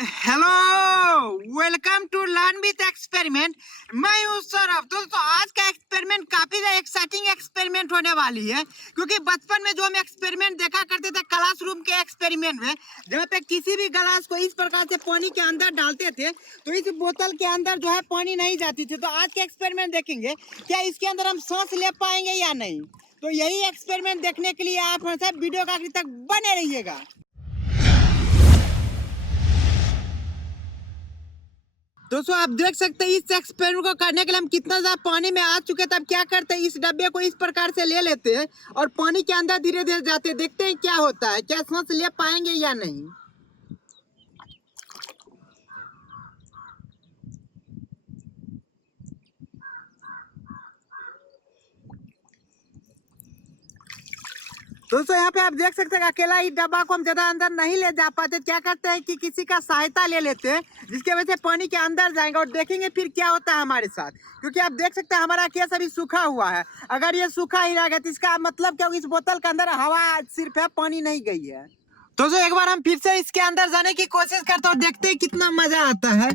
Hello, welcome to learn with experiment. मैं हूँ सौरभ। दोस्तों, आज का एक्सपेरिमेंट काफी एक्साइटिंग एक्सपेरिमेंट होने वाली है, क्योंकि बचपन में जो हम एक्सपेरिमेंट देखा करते थे क्लासरूम के एक्सपेरिमेंट में, जहाँ पे किसी भी गिलास को इस प्रकार से पानी के अंदर डालते थे तो इस बोतल के अंदर जो है पानी नहीं जाती थी। तो आज के एक्सपेरिमेंट देखेंगे क्या इसके अंदर हम सांस ले पाएंगे या नहीं। तो यही एक्सपेरिमेंट देखने के लिए आप सब वीडियो का आखिर तक बने रहिएगा। दोस्तों, आप देख सकते हैं इस एक्सपेरिमेंट को करने के लिए हम कितना ज्यादा पानी में आ चुके हैं। तब क्या करते हैं, इस डब्बे को इस प्रकार से ले लेते हैं और पानी के अंदर धीरे धीरे जाते हैं। देखते हैं क्या होता है, क्या सांस ले पाएंगे या नहीं। दोस्तों, यहाँ पे आप देख सकते हैं अकेला इस डब्बा को हम ज्यादा अंदर नहीं ले जा पाते। क्या करते हैं कि किसी का सहायता ले लेते हैं, जिसके वजह से पानी के अंदर जाएंगे और देखेंगे फिर क्या होता है हमारे साथ। क्योंकि आप देख सकते हैं हमारा केस अभी सूखा हुआ है। अगर ये सूखा ही रहेगा तो इसका मतलब क्या, इस बोतल के अंदर हवा सिर्फ है, पानी नहीं गई है। तो एक बार हम फिर से इसके अंदर जाने की कोशिश करते हैं और देखते हैं कितना मजा आता है।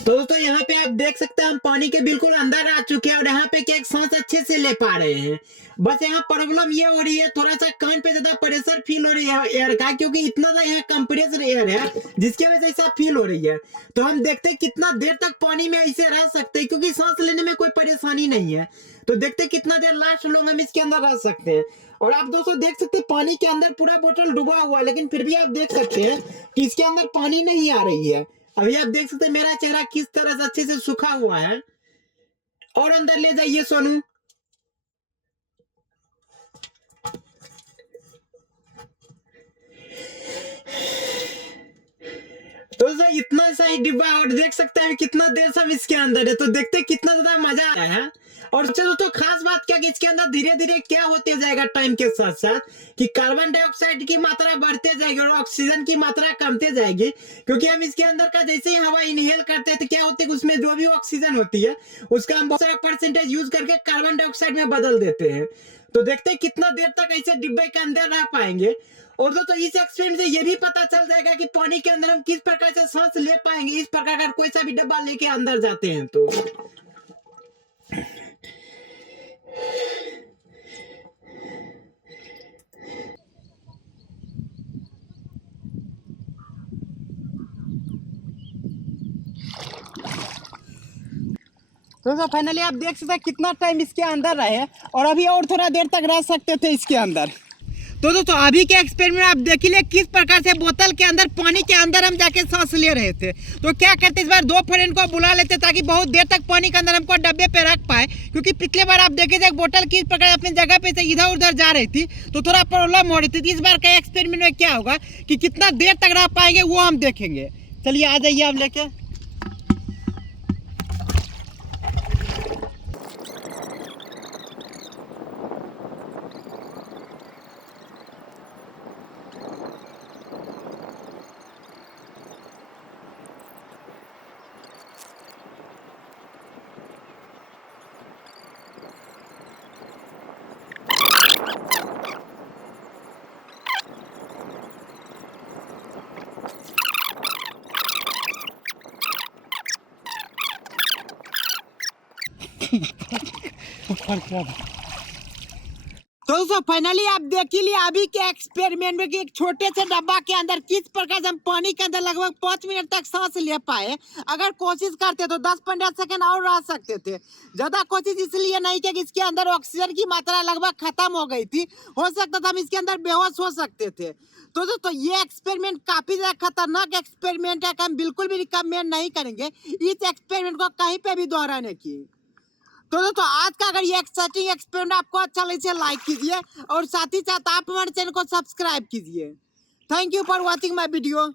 तो दोस्तों, यहाँ पे आप देख सकते हैं हम पानी के बिल्कुल अंदर आ चुके हैं और यहाँ पे एक सांस अच्छे से ले पा रहे हैं। बस यहाँ प्रॉब्लम ये हो रही है, थोड़ा सा कान पे ज्यादा प्रेशर फील हो रही है एयर का, क्योंकि इतना सा यहाँ कंप्रेसर एयर है जिसकी वजह से ऐसा फील हो रही है। तो हम देखते हैं कितना देर तक पानी में ऐसे रह सकते हैं, क्योंकि सांस लेने में कोई परेशानी नहीं है। तो देखते हैं कितना देर लास्ट लोग हम इसके अंदर रह सकते हैं। और आप दोस्तों देख सकते हैं पानी के अंदर पूरा बोतल डूबा हुआ है, लेकिन फिर भी आप देख सकते हैं कि इसके अंदर पानी नहीं आ रही है। अभी आप देख सकते हैं मेरा चेहरा किस तरह से अच्छे से सूखा हुआ है। और अंदर ले जाइए सोनू। तो इतना सा ही डिब्बा और देख सकते हैं कितना देर सब इसके अंदर है। तो देखते हैं कितना ज्यादा मजा आया है। और दोस्तों खास बात क्या कि इसके अंदर धीरे धीरे क्या होते जाएगा टाइम के साथ साथ, कि कार्बन डाइऑक्साइड की मात्रा बढ़ते जाएगी और ऑक्सीजन की मात्रा कमते जाएगी। क्योंकि हम इसके अंदर का जैसे ही हवा इनहेल करते हैं तो क्या होती है, उसमें जो भी ऑक्सीजन होती है उसका हम बहुत सारा परसेंटेज यूज करके कार्बन डाइऑक्साइड में बदल देते हैं। तो देखते हैं कितना देर तक ऐसे डिब्बे के अंदर रह पाएंगे। और दोस्तों इस एक्सपेरिमेंट से ये भी पता चल जाएगा कि पानी के अंदर हम किस प्रकार से सांस ले पाएंगे, इस प्रकार का कोई सा भी डब्बा लेके अंदर जाते हैं तो। दोस्तों फाइनली आप देख सकते हैं कितना टाइम इसके अंदर रहे और अभी और थोड़ा देर तक रह सकते थे इसके अंदर। तो दोस्तों अभी के एक्सपेरिमेंट आप देख ले किस प्रकार से बोतल के अंदर पानी के अंदर हम जाके सांस ले रहे थे। तो क्या करते इस बार दो फ्रेंड को बुला लेते ताकि बहुत देर तक पानी के अंदर हमको डब्बे पे रख पाए। क्योंकि पिछले बार आप देखे थे बोतल किस प्रकार अपनी जगह पे से इधर उधर जा रही थी तो थोड़ा प्रॉब्लम हो रही थी। इस बार का एक्सपेरिमेंट में क्या होगा कि कितना देर तक रह पाएंगे वो हम देखेंगे। चलिए आ जाइए आप लेके। तो दोस्तों फाइनली आप देख ही लिया अभी के एक्सपेरिमेंट में कि एक छोटे से डब्बा के अंदर किस प्रकार से हम पानी के अंदर लगभग 5 मिनट तक सांस ले पाए। अगर कोशिश करते तो 10-15 सेकंड और रह सकते थे। ज्यादा कोशिश इसलिए नहीं कि इसके अंदर ऑक्सीजन की मात्रा लगभग खत्म हो गई थी, हो सकता था हम इसके अंदर बेहोश हो सकते थे। तो दोस्तों ये एक्सपेरिमेंट काफी ज्यादा खतरनाक एक्सपेरिमेंट है, हम बिल्कुल भी रिकमेंड नहीं करेंगे इस एक्सपेरिमेंट को कहीं पे भी दोहराने की। तो दोस्तों आज का अगर ये एक्साइटिंग एक्सपेरिमेंट आपको अच्छा लगे इसे लाइक कीजिए और साथ ही साथ आप हमारे चैनल को सब्सक्राइब कीजिए। Thank you for watching my video.